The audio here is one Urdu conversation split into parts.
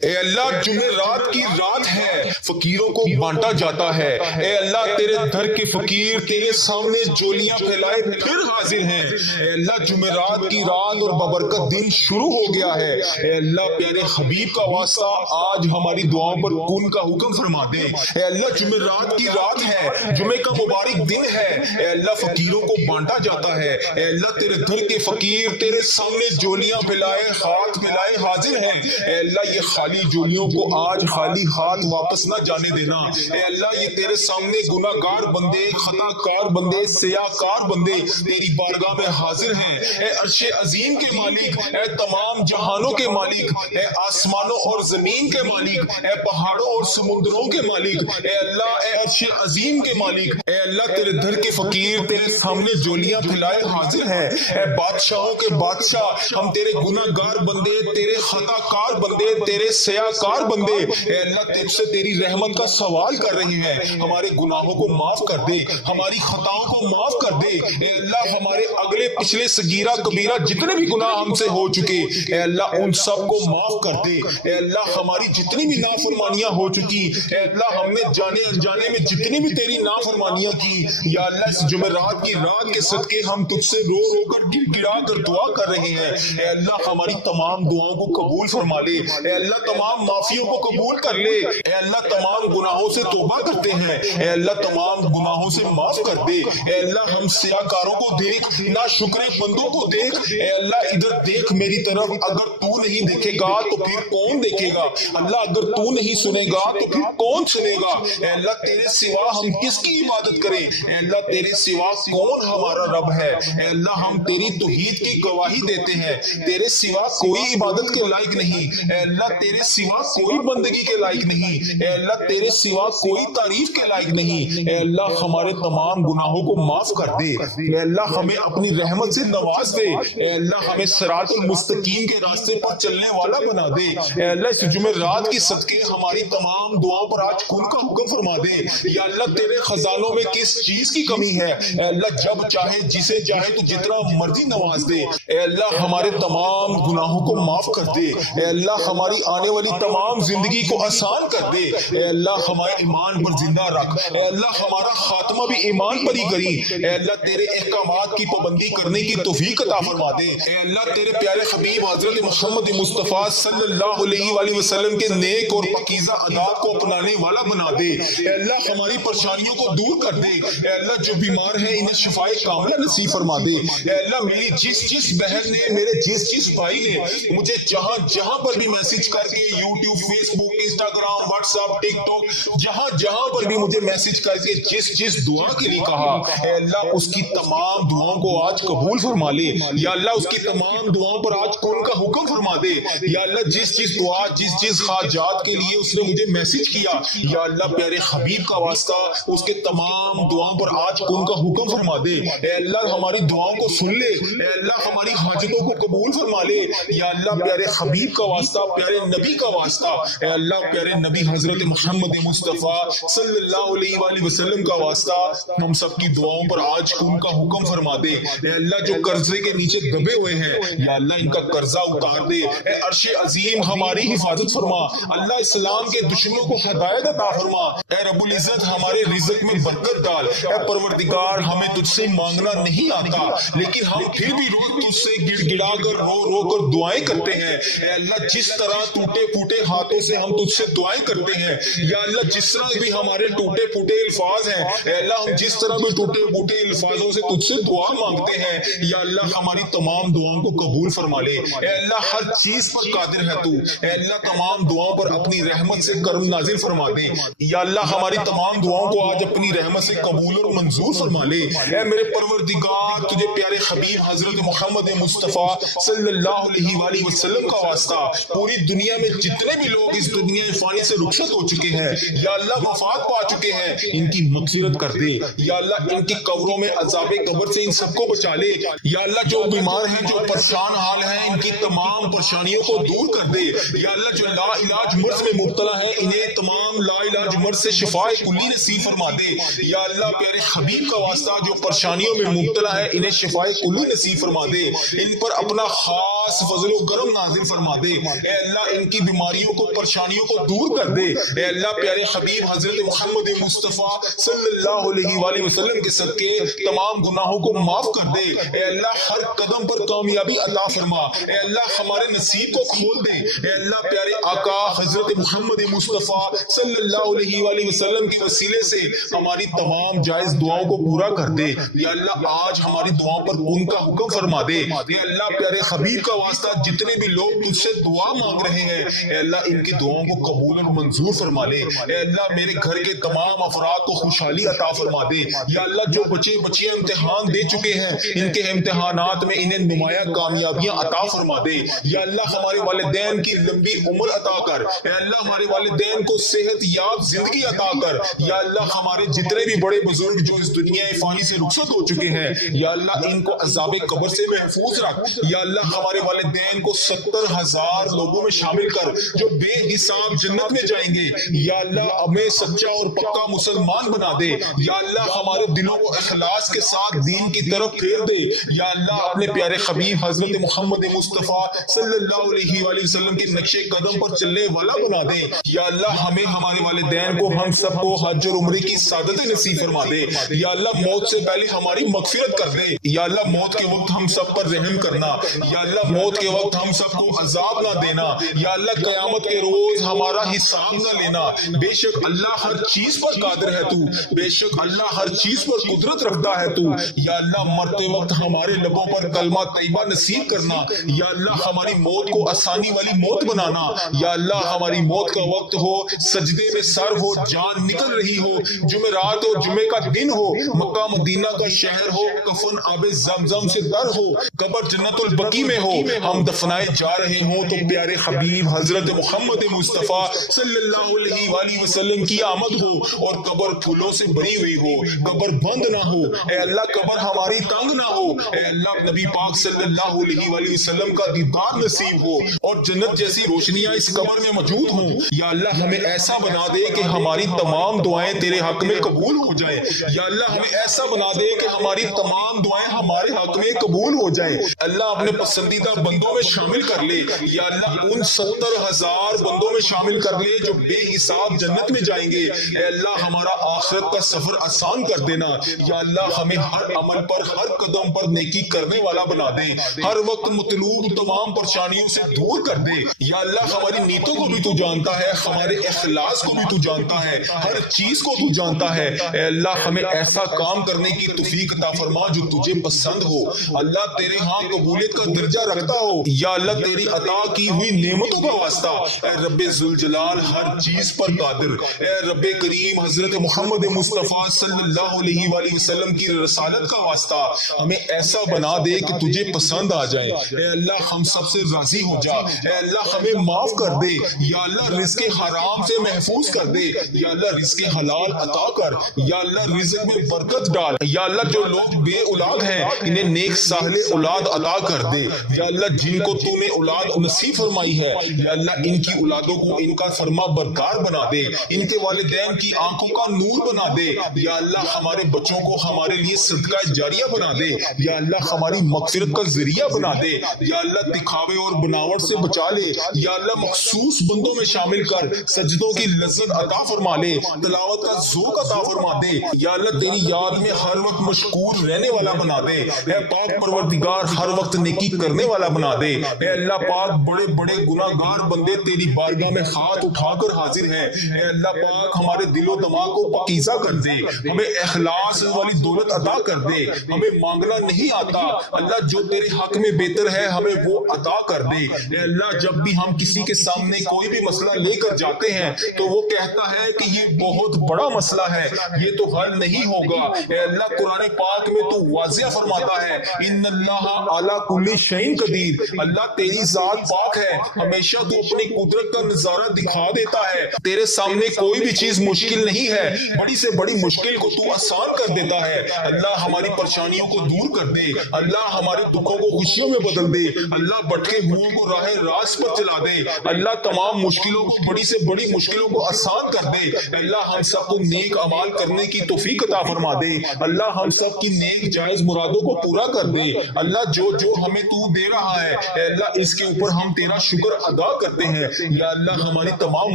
اے اللہ جمعرات کی رات ہے، فقیروں کو بانٹا جاتا ہے۔ اے اللہ تیرے در کے فقیر تیرے سامنے جولیاں پھیلائے پھر حاضر ہیں۔ اے اللہ جمعرات کی رات اور بابرکت دن شروع ہو گیا ہے۔ اے اللہ پیارے حبیب کا واسطہ آج ہماری دعاؤں پر کن کا حکم فرما دے۔ اے اللہ جمعرات کی رات ہے، جمعے کا مبارک دن ہے۔ اے اللہ فقیروں کو بانٹا جاتا ہے۔ اے اللہ تیرے در کے فقیر تیرے سامنے جولیاں پھیلائے ہاتھ پھیلائے حاضر ہیں۔ اے اللہ یہ خالی جولیوں کو آج خالی ہاتھ واپس نہ جانے دینا۔ اے اللہ یہ تیرے سامنے گناہ گار بندے، خطا کار بندے، سیاہ کار بندے تیری بارگاہ میں حاضر ہیں۔ اے عرش عظیم کے مالک، اے تمام جہانوں کے مالک، اے آسمانوں اور زمین کے مالک، اے پہاڑوں اور سمندروں کے مالک، اے اللہ اے عرش عظیم کے مالک، اے اللہ تیرے در کے فقیر تیرے سامنے جولیاں پھیلائے حاضر ہیں۔ اے بادشاہوں کے بادشاہ، ہم تیرے گناہ گار بندے، تیرے خطا کار بندے، تیرے سیاہ کار بندے اے اللہ تجھ سے تیری رحمت کا سوال کر رہے ہیں۔ ہمارے گناہوں کو معاف کر دے، ہماری خطاؤں کو معاف کر دے۔ اے اللہ ہمارے اگلے پچھلے صغیرہ کبیرہ جتنے بھی گناہ ہم سے ہو چکے اے اللہ ان سب کو معاف کر دے۔ اے اللہ ہماری جتنی بھی نافرمانیاں ہو چکی اے اللہ ہم نے جانے انجانے میں جتنی بھی تیری نافرمانیاں کی یا اللہ اس جمعرات کی رات کے صدقے ہم تجھ سے رو رو کر گڑ گڑا کر دعا کر رہے ہیں۔ اے اللہ ہماری تمام دعاؤں کو قبول فرما لے۔ اے اللہ تمام معافیوں کو قبول کر لے۔ اے اللہ تمام گناہوں سے توبہ کرتے ہیں۔ اے اللہ تمام گناہوں سے معاف کر دے۔ اے اللہ ہم سیاہ کاروں کو دیکھ، ناشکرے بندوں کو دیکھ۔ اے اللہ ادھر دیکھ میری طرف، اگر تو نہیں دیکھے گا تو پھر کون دیکھے گا؟ اللہ اگر تو نہیں سنے گا تو پھر کون سنے گا؟ اے اللہ تیرے سوا ہم کس کی عبادت کریں؟ اے اللہ تیرے سوا کون ہمارا رب ہے؟ اے اللہ ہم تیری توحید کی گواہی دیتے ہیں۔ تیرے سوا کوئی عبادت کے لائق نہیں۔ اے اللہ تیرے سوا کوئی بندگی کے لائق نہیں۔ اے اللہ تیرے سوا کوئی تعریف کے لائق نہیں۔ اے اللہ ہمارے تمام گناہوں کو معاف کر دے۔ اے اللہ ہمیں اپنی رحمت سے نواز دے۔ اے اللہ ہمیں صراط المستقیم کے راستے پر چلنے والا بنا دے۔ اے اللہ اس جمعرات کی صدقے ہماری تمام دعاؤں پر آج کن کا حکم فرما دے۔ یا اللہ تیرے خزانوں میں کس چیز کی کمی ہے؟ اے اللہ جب چاہے جسے چاہے تو جتنا مرضی نواز دے۔ اے اللہ ہمارے تمام گناہوں کو معاف کر دے۔ اے اللہ ہماری آنے والی تمام زندگی کو آسان کر دے۔ اے اللہ ہمارے ایمان پر زندہ رکھ۔ اے اللہ ہمارا خاتمہ بھی ایمان پر ہی کری۔ اے اللہ تیرے احکامات کی پابندی کرنے کی توفیق عطا فرما دے۔ اے اللہ تیرے پیارے حبیب حضرت محمد مصطفیٰ صلی اللہ علیہ وآلہ وسلم کے نیک اور پاکیزہ عادات کو اپنانے والا بنا دے۔ اے اللہ ہماری پریشانیوں کو دور کر دے۔ اے اللہ جو بیمار ہیں انہیں شفائے کاملہ نصیب فرما دے۔ اے اللہ میری جس بہن نے، میرے جس بھائی نے مجھے جہاں پر بھی میسج کر کے یوٹیوب، فیس بک، انسٹاگرام، واٹس ایپ، ٹک ٹاک جہاں پر بھی مجھے میسج کر کے جس دعا کے لیے کہا اے اللہ اس کی تمام دعاؤں کو آج قبول فرما لے۔ یا اللہ اس کی تمام دعاؤں پر آج کن کا حکم فرما دے۔ یا اللہ جس دعا جس حاجات کے لیے اس نے مجھے میسج کیا یا اللہ پیارے حبیب کا واسطہ اس کے تمام دعاؤں پر آج کن کا حکم فرما دے۔ اے اللہ ہماری دعاؤں کو سن لے۔ اے اللہ ہماری حاجتوں کو قبول فرما لے۔ یا اللہ پیارے حبیب کا واسطہ، پیارے نبی کا واسطہ، اے اللہ پیارے نبی حضرت محمد مصطفیٰ صلی اللہ علیہ وآلہ وسلم کا واسطہ ہم سب کی دعاؤں پر آج کن کا حکم فرما دے۔ اے اللہ جو قرضے کے نیچے دبے ہوئے ہیں یا اللہ ان کا قرضہ اتار دے۔ اے عرش عظیم ہماری حفاظت فرما۔ اللہ اسلام کے دشمنوں کو ہدایت عطا فرما۔ اے رب العزت ہمارے رزق میں برکت ڈال۔ اے پروردگار ہمیں تجھ سے مانگنا نہیں آتا لیکن ہم پھر بھی روز تجھ سے گڑ گڑا کر رو کر دعائیں کرتے ہیں۔ اے اللہ جس طرح ٹوٹے پھوٹے ہاتھوں سے ہم تجھ سے دعائیں کرتے ہیں یا اللہ جس طرح بھی ہمارے ٹوٹے پھوٹے الفاظ ہیں اے اللہ ہم جس طرح بھی ٹوٹے پھوٹے الفاظوں سے تجھ سے دعا مانگتے ہیں یا اللہ ہماری تمام دعاؤں کو قبول فرما لے۔ اے اللہ ہر چیز پر قادر ہے تو اے اللہ تمام دعاؤں پر اپنی رحمت سے کرم نازل فرما دے۔ یا اللہ ہماری تمام دعاؤں کو آج اپنی رحمت سے قبول اور منظور فرما لے۔ اے میرے پروردگار تجھے پیارے حبیب حضرت محمد مصطفیٰ صلی اللہ علیہ وآلہ وسلم کا واسطہ پوری دنیا میں جتنے بھی لوگ اس دنیا فانی سے رخصت ہو چکے ہیں یا اللہ وفات پا چکے ہیں ان کی مغفرت کر دے۔ یا اللہ ان کی قبروں میں عذاب قبر سے ان سب کو بچا لے۔ یا اللہ جو بیمار ہیں، جو پریشان حال ہیں، ان کی تمام پریشانیوں کو دور کر دے۔ یا اللہ جو لا علاج مرض میں مبتلا ہیں انہیں تمام لا علاج مرض سے شفائے کلی نصیب فرما دے۔ یا اللہ پیارے حبیب کا واسطہ جو پریشانیوں میں مبتلا ہے انہیں شفائے کلی نصیب فرما دے۔ ان پر اپنا خاص فضل و کرم نازل فرما دے۔ اے اللہ ان ان کی بیماریوں کو پریشانیوں کو دور کر دے. اے اللہ پیارے حبیب حضرت محمد مصطفیٰ صلی اللہ علیہ وآلہ وسلم کے صدقے تمام گناہوں کو معاف کر دے. اے اللہ ہر قدم پر کامیابی عطا فرما. اے اللہ ہمارے نصیب کو کھول دے. اے اللہ پیارے آقا حضرت محمد مصطفیٰ صلی اللہ علیہ وآلہ وسلم کے وسیلے سے ہماری تمام جائز دعاؤں کو پورا کر دے. یا اللہ آج ہماری دعاؤں پر ان کا حکم فرما دے. اے اللہ پیارے حبیب کا واسطہ جتنے بھی لوگ تجھ سے دعا مانگ رہے ہیں اے اللہ ان کی دعاؤں کو قبول اور منظور فرما لے. اے اللہ میرے گھر کے تمام افراد کو خوشحالی عطا فرما دے. یا اللہ جو بچے بچیاں امتحان دے چکے ہیں ان کے امتحانات میں انہیں نمایاں کامیابیاں عطا فرما دے. یا اللہ ہمارے والدین کی لمبی عمر عطا کر. اے اللہ ہمارے والدین کو صحت یاب زندگی عطا کر. یا اللہ ہمارے جتنے بھی بڑے بزرگ جو اس دنیا فانی سے رخصت ہو چکے ہیں یا اللہ ان کو عذاب قبر سے محفوظ رکھ. یا اللہ ہمارے والدین کو 70,000 لوگوں میں شامل کر جو بے حساب جنت میں جائیں گے. یا اللہ ہمیں سچا اور پکا مسلمان بنا دے. یا اللہ ہمارے دلوں کو اخلاص کے ساتھ دین کی طرف پھیر دے. یا اللہ اپنے پیارے حبیب حضرت محمد مصطفیٰ صلی اللہ علیہ وآلہ وسلم کے نقش قدم پر چلنے والا بنا دے. یا اللہ ہمیں ہمارے والدین کو ہم سب کو حج اور عمرے کی سعادت نصیب فرما دے. یا اللہ موت سے پہلے ہماری مغفرت کر دے. یا اللہ موت کے وقت ہم سب پر رحم کرنا. یا اللہ موت کے وقت ہم سب کو عذاب نہ دینا. یا اللہ قیامت کے روز ہمارا حساب نہ لینا. بے شک اللہ ہر چیز پر قادر ہے تو. بے شک اللہ ہر چیز پر قدرت رکھتا ہے تو. یا اللہ مرتے وقت ہمارے لبوں پر کلمہ طیبہ نصیب کرنا. یا اللہ ہماری موت کو آسانی والی موت بنانا. یا اللہ ہماری موت کا وقت ہو سجدے میں سر ہو جان نکل رہی ہو جمعرات ہو جمعے کا دن ہو مکہ مدینہ کا شہر ہو کفن آب زمزم سے در ہو قبر جنت البقیع میں ہو ہم دفنائے جا رہے ہوں تو پیارے حبیب حضرت محمد مصطفیٰ صلی اللہ علیہ وآلہ وسلم کی آمد ہو اور قبر پھولوں سے بھری ہوئی ہو قبر بند نہ ہو. اے اللہ قبر ہماری تنگ نہ ہو. اے اللہ نبی پاک صلی اللہ علیہ وآلہ وسلم کا دیدار نصیب ہو اور جنت جیسی روشنیاں اس قبر میں موجود ہوں. یا اللہ ہمیں ایسا بنا دے کہ ہماری تمام دعائیں تیرے حق میں قبول ہو جائیں. یا اللہ ہمیں ایسا بنا دے کہ ہماری تمام دعائیں ہمارے حق میں قبول ہو جائیں. اللہ اپنے پسندیدہ بندوں میں شامل کر لے. یا اللہ ان 70,000 بندوں میں شامل کر لے جو بے حساب جنت میں جائیں گے. اے اللہ ہمارا آخرت کا سفر آسان کر دینا. یا اللہ ہمیں ہر عمل پر ہر قدم پر نیکی کرنے والا بنا دے. ہر وقت مطلوب تمام پریشانیوں سے دور کر دے. یا اللہ ہماری نیتوں کو بھی تو جانتا ہے ہمارے اخلاص کو بھی تو جانتا ہے ہر چیز کو تو جانتا ہے. اے اللہ ہمیں ایسا کام کرنے کی توفیق عطا فرما جو تجھے پسند ہو. اللہ تیرے ہاں قبولیت کا درجہ رکھتا ہو. یا اللہ تیری عطا کی ہوئی نعمتوں کا واسطہ اے رب ذوالجلال ہر چیز پر قادر اے رب کریم حضرت محمد مصطفیٰ صلی اللہ علیہ وآلہ وسلم کی رسالت کا واسطہ ہمیں ایسا بنا دے کہ تجھے پسند آ جائے. اے اللہ ہم سب سے راضی ہو جا. اے اللہ ہمیں معاف کر دے. یا اللہ رزق حرام سے محفوظ کر دے. یا اللہ رزق حلال عطا کر. یا اللہ رزق میں برکت ڈال. یا اللہ جو لوگ بے اولاد ہیں انہیں نیک صالح اولاد عطا کر دے. یا اللہ جن کو تو نے اولاد نصیب فرمائی ہے یا اللہ ان کی اولادوں کو ان کا فرما بردار بنا دے. ان کے والدین کی آنکھوں کا نور بنا دے. یا اللہ ہمارے بچوں کو ہمارے لیے صدقہ جاریہ بنا دے. یا اللہ ہماری مغفرت کا ذریعہ بنا دے. یا اللہ دکھاوے اور بناوٹ سے بچا لے. یا اللہ مخصوص بندوں میں شامل کر سجدوں کی لذت عطا فرما لے. تلاوت کا ذوق عطا فرما دے. یا اللہ تیری یاد میں ہر وقت مشغول رہنے والا بنا دے. اے پاک پروردگار ہر وقت نیکی کرنے والا بنا دے. اے اللہ پاک بڑے بڑے گناہگار بندے تیری بارگاہ میں ہاتھ اٹھا کر حاضر ہیں. اے اللہ پاک ہمارے دل و دماغ کو پاکیزہ کر دے. ہمیں اخلاص والی دولت عطا کر دے. ہمیں مانگنا نہیں آتا. اللہ جو تیرے حق میں بہتر ہے ہمیں وہ عطا کر دے. اے اللہ جب بھی ہم کسی کے سامنے کوئی بھی مسئلہ لے کر جاتے ہیں تو وہ کہتا ہے کہ یہ بہت بڑا مسئلہ ہے یہ تو حل نہیں ہوگا. اے اللہ قرآن پاک میں تو واضح فرماتا ہے ان اللہ علی کل شیء قدیر. اللہ تیری ذات پاک ہے ہمیشہ تو اپنی قدرت کا نظارہ دکھا دیتا ہے. تیرے سامنے کوئی بھی چیز مشکل نہیں ہے. بڑی سے بڑی مشکل کو تو آسان کر دیتا ہے. اللہ ہماری پریشانیوں کو دور کر دے. اللہ ہمارے دکھوں کو خوشیوں میں بدل دے. اللہ بھٹکے ہوئے کو راہ راست پر چلا دے. اللہ تمام مشکلوں کو بڑی سے بڑی مشکلوں کو آسان کر دے. اللہ ہم سب کو نیک اعمال کرنے کی توفیق عطا فرما دے. اللہ ہم سب کی نیک جائز مرادوں کو پورا کر دے. اللہ جو جو ہمیں تو دے رہا ہے اے اللہ اس کے اوپر ہم تیرا شکر ادا کرتے ہیں، یا اللہ ہماری تمام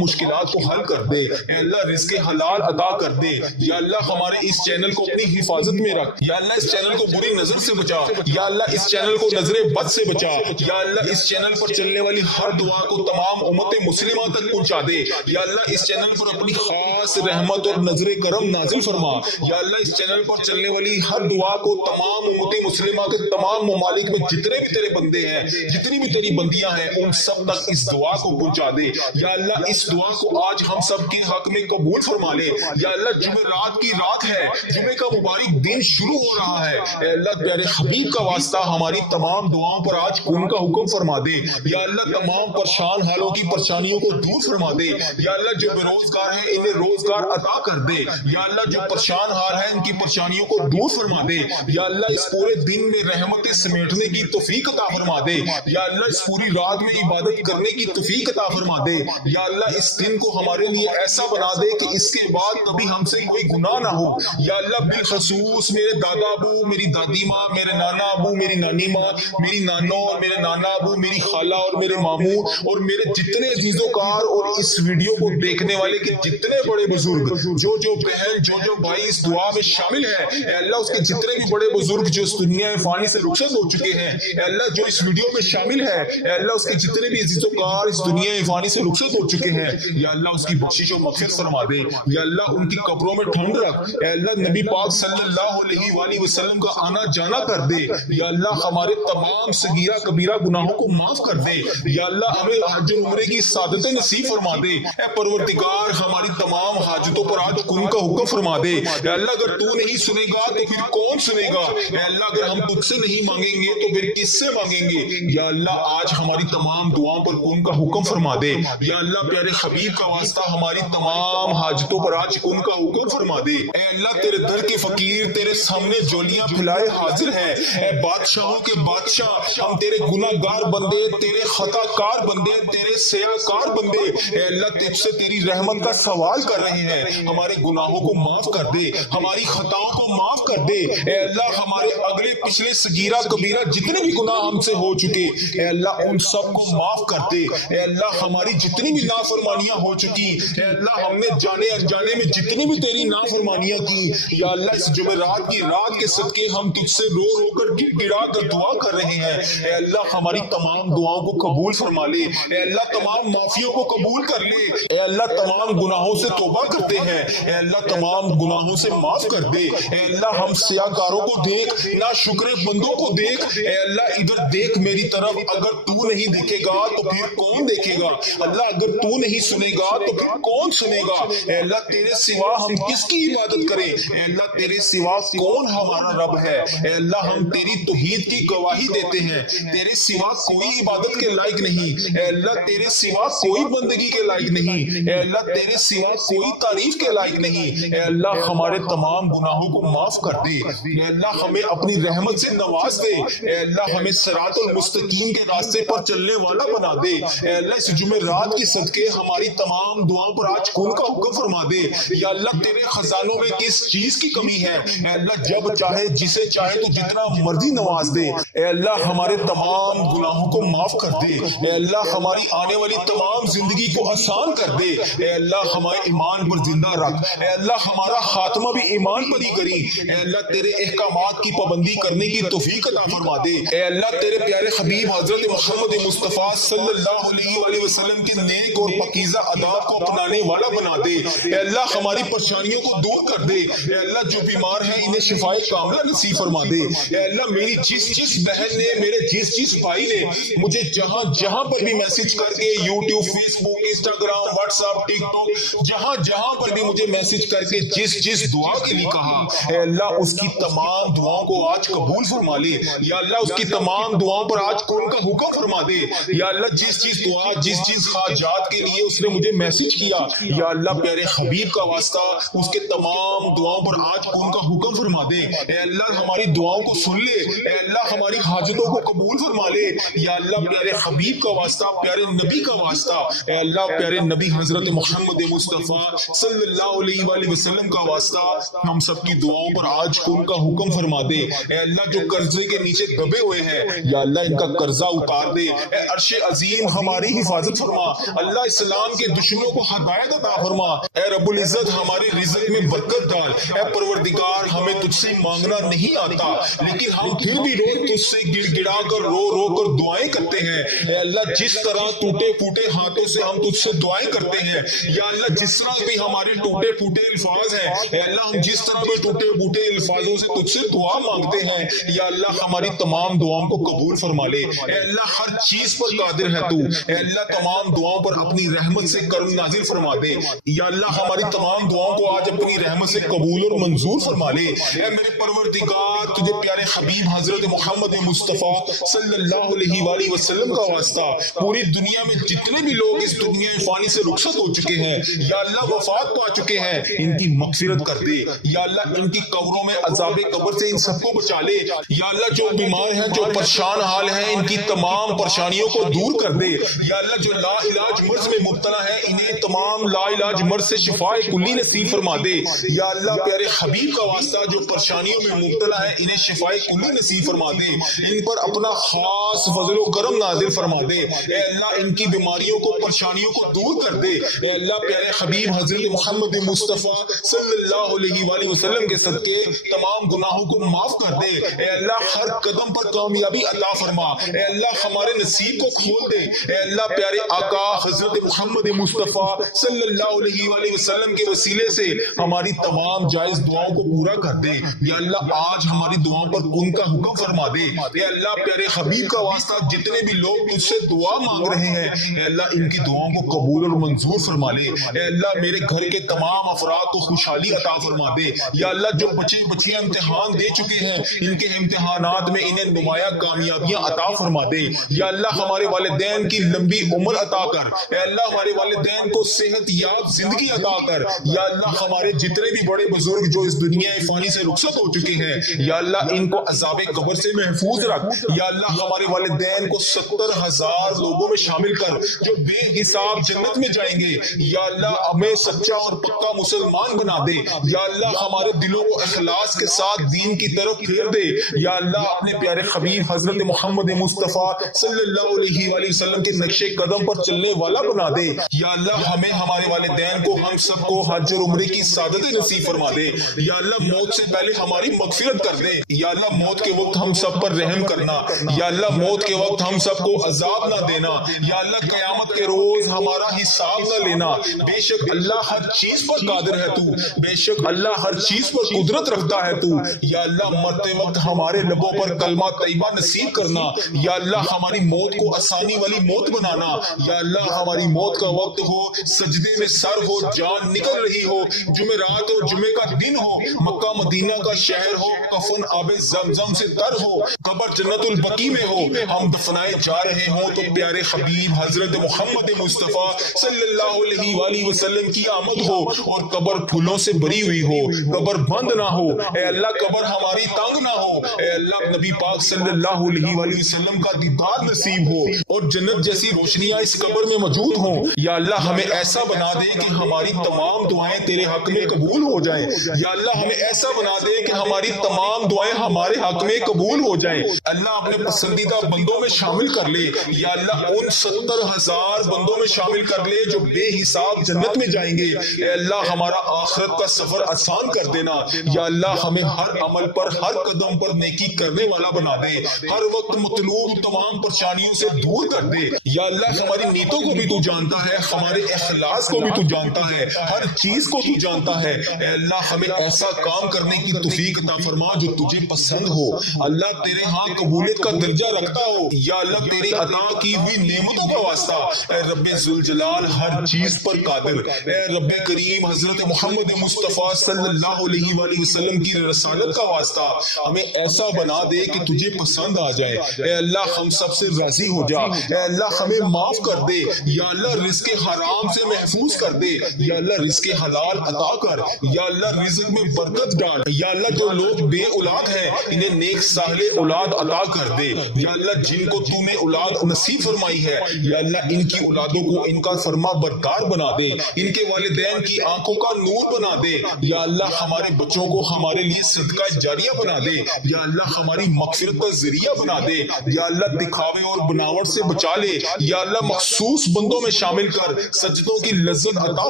مشکلات کو حل کر دے، اے اللہ رزق حلال عطا کر دے، یا اللہ ہمارے اس چینل کو اپنی حفاظت میں رکھ، یا اللہ اس چینل کو بری نظر سے بچا، یا اللہ اس چینل کو نظر بد سے بچا، یا اللہ اس چینل پر چلنے والی ہر دعا کو تمام امت مسلمہ تک پہنچا دے، یا اللہ اس چینل پر اپنی خاص رحمت اور نظر کرم نازل فرما، یا اللہ اس چینل پر چلنے والی ہر دعا کو تمام امت مسلمہ کے تمام ممالک میں جتنے بھی تیرے بندے ہیں، جتنی بھی تیری بندیاں ہیں، ان سب تک اس دعا کو پہنچا دے، یا اللہ اس دعا کو آج ہم سب کے حق میں قبول فرما لے، یا اللہ جمعرات کی رات ہے، جمعے کا مبارک دن شروع ہو رہا ہے، اے اللہ پیارے حبیب کا واسطہ ہماری تمام دعاؤں پر آج کن کا حکم فرما دے، یا اللہ تمام پریشان حالوں کی پریشانیوں کو دور فرما دے، یا اللہ جو بے روزگار ہیں انہیں روزگار عطا کر دے، یا اللہ جو پریشان حال ہیں ان کی پریشانیوں کو دور فرما دے، یا اللہ اس پورے دن میں رحمتیں سمیٹنے کی توفیق عطا فرما دے، یا اللہ اس پوری رات میں عبادت کرنے کی توفیق عطا فرما دے، یا اللہ اس دن کو ہمارے لیے ایسا بنا دے کہ اس کے بعد کبھی ہم سے کوئی گناہ نہ ہو، یا اللہ بالخصوص میرے دادا ابو، میری دادی ماں، میرے نانا ابو، میری نانی ماں، میری نانو اور میرے نانا ابو، میری خالہ اور میرے ماموں اور میرے جتنے عزیز و کار اور اس ویڈیو کو دیکھنے والے کے جتنے بڑے بزرگ، جو بہن، جو بھائی اس دعا میں شامل ہے، اے اللہ اس کے جتنے بھی بڑے بزرگ جو اس دنیا فانی سے رخصت ہو چکے ہیں، اے اللہ جو اس ویڈیو میں شامل ہے، اے اللہ اس کے جتنے بھی عزیز و کار اس دنیا فانی سے رخصت ہو چکے ہیں، یا اللہ اس کی بخشش و مغفرت فرما دے، یا اللہ ان کی قبروں میں ٹھنڈ رکھ، اے اللہ نبی پاک صلی اللہ علیہ وآلہ وسلم کا آنا جانا کر دے، یا اللہ ہمارے تمام صغیرہ کبیرہ گناہوں کو معاف کر دے، یا اللہ ہمیں حج و عمرے کی سعادتیں نصیب فرما دے، اے پروردگار ہماری تمام حاجتوں پر آج کن کا حکم فرما دے، اے اللہ اگر تو نہیں سنے گا تو پھر کون سنے گا، اے اللہ اگر ہم تجھ سے نہیں مانگیں گے تو پھر کس سے مانگیں گے، یا اللہ آج ہماری تمام دعاؤں پر کن کا حکم فرما دے، یا اللہ پیارے حبیب کا واسطہ ہماری تمام حاجتوں پر آج کن کا حکم فرما دے، اے اللہ تیرے در کے فقیر تیرے سامنے جولیاں پھیلائے حاضر ہیں، اے بادشاہوں کے بادشاہ ہم تیرے گناہ گار بندے، تیرے خطا کار بندے، تیرے سیاہ کار بندے، اے اللہ تجھ سے تیری رحمت کا سوال کر رہے ہیں، ہمارے گناہوں کو معاف کر دے، ہماری خطاؤں کو معاف کر دے، اے اللہ ہمارے اگلے پچھلے صغیرہ کبیرہ جتنے بھی گناہ ہم سے ہو چکے، اے اللہ ان سب کو معاف کر دے، اے اللہ ہماری جتنی بھی نافرمانیاں ہو چکی، اے اللہ ہم نے جانے انجانے میں جتنی بھی تیری نافرمانیاں کی، یا اللہ اس جمعرات کی رات کے صدقے ہم تجھ سے رو رو کر گڑا کر دعا کر رہے ہیں، اے اللہ ہماری تمام دعاؤں کو قبول فرما لے، اے اللہ تمام معافیوں کو قبول کر لے، اے اللہ تمام گناہوں سے توبہ کرتے ہیں، اے اللہ تمام گناہوں سے معاف کر دے، اے اللہ ہم سیاہ کاروں کو دیکھ، نا شکر بندوں کو دیکھ، اے اللہ ادھر دیکھ میری طرف، اگر تو نہیں دیکھے گا تو پھر کون دیکھے گا، اللہ اگر تو نہیں سنے گا تو پھر کون سنے گا، اے اللہ تیرے سوا ہم کس کی عبادت کریں، اے اللہ تیرے سوا کون ہمارا رب ہے، اے اللہ ہم تیری توحید کی گواہی دیتے ہیں، تیرے سوا کوئی عبادت کے لائق نہیں، اے اللہ تیرے سوا کوئی بندگی کے لائق نہیں، اے اللہ تیرے سوا کوئی تعریف کے لائق نہیں، اے اللہ ہمارے تمام گناہوں کو معاف کر دے، اے اللہ ہمیں اپنی رحمت سے نواز دے، اے اللہ ہمیں صراط المستقیم کے راستے پر چلنے والا بنا دے، اے اللہ اس جمعرات کے صدقے ہماری تمام دعاؤں پر آج کن کا حکم فرما دے، یا اللہ تیرے خزانوں میں کس چیز کی کمی ہے، اے اللہ جب چاہے جسے چاہے تو جتنا مرضی نواز دے، اے اللہ ہمارے تمام گناہوں کو معاف کر دے، اے اللہ ہماری آنے والی تمام زندگی کو آسان کر دے، اے اللہ ہمارے ایمان پر زندہ رکھ، اے اللہ ہمارا خاتمہ بھی ایمان پر ہی کری، اے اللہ تیرے احکامات کی پابندی کرنے کی توفیق عطا فرما دے، اے اللہ تیرے پیارے حبیب حضرت محمد مصطفیٰ صلی اللہ علیہ وآلہ وسلم کے نیک اور پاکیزہ آداب کو اپنانے والا بنا دے، اے اللہ ہماری پریشانیوں کو دور کر دے، اے اللہ جو بیمار ہیں انہیں شفائے کاملہ نصیب فرما دے، اے اللہ میری جس بہن نے، میرے جس بھائی نے مجھے جہاں پر بھی میسج کر کے یوٹیوب، فیس بک، انسٹاگرام، واٹس ایپ، ٹک ٹاک، جہاں پر بھی مجھے میسج کر کے جس دعا کے لیے کہا، اے اللہ اس کی تمام دعاؤں کو آج قبول فرما لے، یا اللہ اس کی تمام دعاؤں پر آج کن کا حکم فرما دے، یا اللہ جس دعا، جس حاجات کے لیے اس نے مجھے میسج کیا، یا اللہ پیارے حبیب کا واسطہ اس کے تمام دعاؤں پر آج کن کا حکم فرما دے، اے اللہ ہماری دعاؤں کو سن لے، اے اللہ ہماری ہماری حاجتوں کو قبول فرما لے یا اللہ پیارے حبیب کا واسطہ پیارے نبی کا واسطہ اے اللہ پیارے نبی حضرت محمد مصطفیٰ صلی اللہ علیہ وآلہ وسلم کا واسطہ ہم سب کی دعاؤں پر آج کن کا حکم فرما دے اے اللہ جو قرضے کے نیچے دبے ہوئے ہیں یا اللہ ان کا قرضہ اتار دے اے عرش عظیم ہماری حفاظت فرما اللہ اسلام کے دشمنوں کو ہدایت عطا فرما اے رب العزت ہمارے رزق میں برکت ڈال اے پروردگار ہمیں تجھ سے مانگنا نہیں آتا لیکن ہم پھر بھی روز تجھ سے گڑ گڑا کر رو رو کر دعائیں کرتے ہیں اے اللہ جس طرح ٹوٹے پھوٹے ہاتھوں سے ہم تجھ سے دعائیں کرتے ہیں یا اللہ جس طرح بھی ہمارے ٹوٹے پھوٹے الفاظ ہیں اے اللہ ہم جس طرح بھی ٹوٹے پھوٹے الفاظوں سے تجھ سے دعا مانگتے ہیں یا اللہ ہماری تمام دعاؤں کو قبول فرما لے اے اللہ ہر چیز پر قادر ہے تو اے اللہ تمام دعاؤں پر اپنی رحمت سے کرم نازل فرما دے یا اللہ ہماری تمام دعاؤں کو آج اپنی رحمت سے قبول اور منظور فرما لے اے میرے پروردگار تجھے پیارے حبیب حضرت محمد مصطفیٰ صلی اللہ علیہ وآلہ وسلم کا واسطہ پوری دنیا میں جتنے بھی لوگ اس دنیا فانی سے رخصت ہو چکے ہیں یا اللہ وفات پا چکے ہیں ان کی مغفرت کر دے یا اللہ ان کی قبروں میں عذاب قبر سے ان سب کو بچا لے یا اللہ جو بیمار ہیں جو پریشان حال ہیں ان کی تمام پریشانیوں کو دور کر دے یا اللہ جو لا علاج مرض میں مبتلا ہے انہیں تمام لا علاج مرض سے شفاء کلی نصیب فرما دے یا اللہ پیارے حبیب کا واسطہ جو پریشانیوں میں مبتلا ہے انہیں شفاء کلی نصیب فرما دے ان پر اپنا خاص فضل و کرم نازل فرما دے اے اللہ ان کی بیماریوں کو پریشانیوں کو دور کر دے اے اللہ پیارے حبیب حضرت محمد مصطفیٰ صلی اللہ علیہ وآلہ وسلم کے صدقے تمام گناہوں کو معاف کر دے اے اللہ ہر قدم پر کامیابی عطا فرما اے اللہ ہمارے نصیب کو کھول دے اے اللہ پیارے آقا حضرت محمد مصطفیٰ صلی اللہ علیہ وآلہ وسلم کے وسیلے سے ہماری تمام جائز دعاؤں کو پورا کر دے یا اللہ آج ہماری دعاؤں پر کن کا حکم فرما دے اے اللہ پیارے حبیب کا واسطہ جتنے بھی لوگ تجھ سے دعا مانگ رہے ہیں اے اللہ ان کی دعاؤں کو قبول اور منظور فرما لے اے اللہ میرے گھر کے تمام افراد کو خوشحالی عطا فرما دے یا اللہ جو بچے بچیاں امتحان دے چکے ہیں ان کے امتحانات میں انہیں نمایاں کامیابیاں عطا فرما دے یا اللہ ہمارے والدین کی لمبی عمر عطا کر اے اللہ ہمارے والدین کو صحت یاب زندگی عطا کر یا اللہ ہمارے جتنے بھی بڑے بزرگ جو اس دنیا فانی سے رخصت ہو چکے ہیں یا اللہ ان کو عذاب قبر سے محفوظ رکھ یا اللہ ہمارے والدین کو 70,000 لوگوں میں شامل کر جو بے حساب جنت میں جائیں گے یا اللہ ہمیں سچا اور پکا مسلمان بنا دے یا اللہ ہمارے دلوں کو اخلاص کے ساتھ دین کی طرف پھیر دے یا اللہ اپنے پیارے حبیب حضرت محمد مصطفیٰ صلی اللہ علیہ وآلہ وسلم کے نقش قدم پر چلنے والا بنا دے یا اللہ ہمیں ہمارے والدین کو ہم سب کو حج اور عمرے کی سعادت نصیب فرما دے یا اللہ موت سے پہلے ہماری مغفرت کر دے یا اللہ موت کے وقت ہم سب پر رحم کرنا یا اللہ موت کے وقت ہم سب کو عذاب نہ دینا یا اللہ قیامت کے روز ہمارا حساب نہ لینا بے شک اللہ ہر چیز پر قادر ہے تو بے شک اللہ ہر چیز پر قدرت رکھتا ہے تو یا اللہ مرتے وقت ہمارے لبوں پر کلمہ طیبہ نصیب کرنا یا اللہ ہماری موت کو آسانی والی موت بنانا یا اللہ ہماری موت کا وقت ہو سجدے میں سر ہو جان نکل رہی ہو جمعرات اور جمعے کا دن ہو مکہ مدینہ کا شہر ہو کفن آب زمزم سے تر ہو قبر جنت البقیع میں ہو ہم دفنائے جا رہے ہوں تو پیارے حبیب حضرت محمد مصطفیٰ صلی اللہ علیہ وآلہ وسلم کی آمد ہو اور قبر پھولوں سے بری ہوئی ہو قبر بند نہ ہو اے اللہ قبر ہماری تنگ نہ ہو اے اللہ نبی پاک صلی اللہ علیہ وآلہ وسلم کا دیدار نصیب ہو اور جنت جیسی روشنیاں اس قبر میں موجود ہوں یا اللہ ہمیں ایسا بنا دے کہ ہماری تمام دعائیں تیرے حق میں قبول ہو جائیں یا اللہ ہمیں ایسا بنا دے کہ ہماری تمام دعائیں ہمارے حق میں قبول ہو جائیں اللہ اپنے پسندیدہ بندوں میں شامل کر لے یا اللہ ان 70,000 بندوں میں شامل کر لے جو بے حساب جنت میں جائیں گے اے اللہ ہمارا آخرت کا سفر آسان کر دینا یا اللہ ہمیں ہر عمل پر ہر قدم پر نیکی کرنے والا بنا دے ہر وقت مطلوب تمام پریشانیوں سے دور کر دے یا اللہ ہماری نیتوں کو بھی تو جانتا ہے ہمارے اخلاص کو بھی تو جانتا ہے ہر چیز کو تو جانتا ہے اے اللہ ہمیں ایسا کام کرنے کی توفیق عطا فرما جو تجھے پسند ہو اللہ تیرے ہاں قبولیت کا درجہ رکھتا ہو یا اللہ تیری عطا کی ہوئی نعمتوں کا واسطہ اے رب ذوالجلال ہر چیز پر قادر اے رب کریم حضرت محمد مصطفیٰ صلی اللہ علیہ وآلہ وسلم کی رسالت کا واسطہ ہمیں ایسا بنا دے کہ تجھے پسند آ جائے اے اللہ ہم سب سے راضی ہو جا اے اللہ ہمیں معاف کر دے یا اللہ رزق حرام سے محفوظ کر دے یا اللہ رزق حلال عطا کر یا اللہ رزق میں برکت ڈال یا اللہ جو لوگ بے اولاد ہیں انہیں نیک صالح اولاد عطا کر دے یا اللہ جن کو تو نے اولاد نصیب فرمائی ہے یا اللہ ان کی اولادوں کو ان کا فرما بردار بنا دے ان کے والدین کی آنکھوں کا نور بنا دے یا اللہ ہمارے بچوں کو ہمارے لیے صدقہ جاریہ بنا دے یا اللہ ہماری مغفرت کا ذریعہ بنا دے یا اللہ دکھاوے اور بناوٹ سے بچا لے یا اللہ مخصوص بندوں میں شامل کر سجدوں کی لذت عطا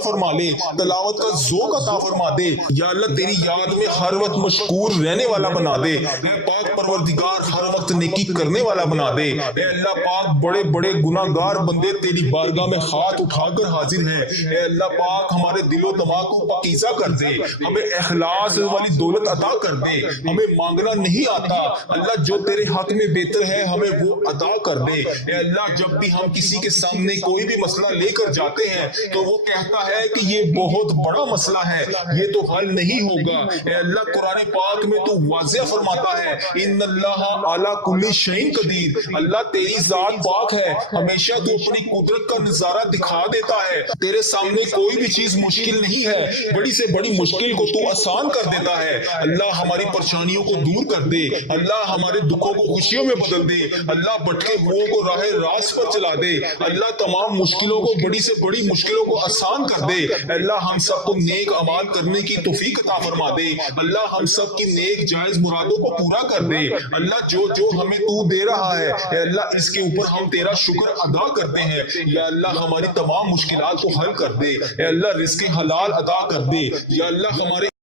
فرما لے تلاوت کا ذوق عطا فرما دے یا اللہ تیری یاد میں ہر وقت مشکور رہنے والا بنا دے اے پاک پروردگار ہر وقت نیکی کرنے والا بنا دے اے اللہ پاک بڑے بڑے گناہ گار بندے تیری بارگاہ میں ہاتھ اٹھا کر حاضر ہیں اے اللہ پاک ہمارے دل و دماغ کو پاکیزہ کر دے ہمیں اخلاص والی دولت عطا کر دے ہمیں مانگنا نہیں آتا اللہ جو تیرے حق میں بہتر ہے ہمیں وہ عطا کر دے اے اللہ جب بھی ہم کسی کے سامنے کوئی بھی مسئلہ لے کر جاتے ہیں تو وہ کہتا ہے کہ یہ بہت بڑا مسئلہ ہے یہ تو حل نہیں ہوگا اے اللہ قرآن پاک میں تو واضح فرماتا ہے ان اللہ علی کل شیء قدیر اللہ تیری ذات پاک ہے ہمیشہ تو اپنی قدرت کا نظارہ دکھا دیتا ہے تیرے سامنے کوئی بھی چیز مشکل نہیں ہے بڑی سے بڑی مشکل کو تو آسان کر دیتا ہے اللہ ہماری پریشانیوں کو دور کر دے اللہ ہمارے دکھوں کو خوشیوں میں بدل دے اللہ بھٹکے ہوئوں کو راہ راست پر چلا دے اللہ تمام مشکلوں کو بڑی سے بڑی مشکلوں کو آسان کر دے اللہ ہم سب کو نیک اعمال کرنے کی توفیق عطا فرما دے اللہ ہم سب کی نیک جائز مرادوں کو پورا کر دے اللہ جو جو ہمیں تو دے رہا ہے اے اللہ اس کے اوپر ہم تیرا شکر ادا کرتے ہیں یا اللہ ہماری تمام مشکلات کو حل کر دے اے اللہ رزق حلال عطا کر دے یا اللہ ہمارے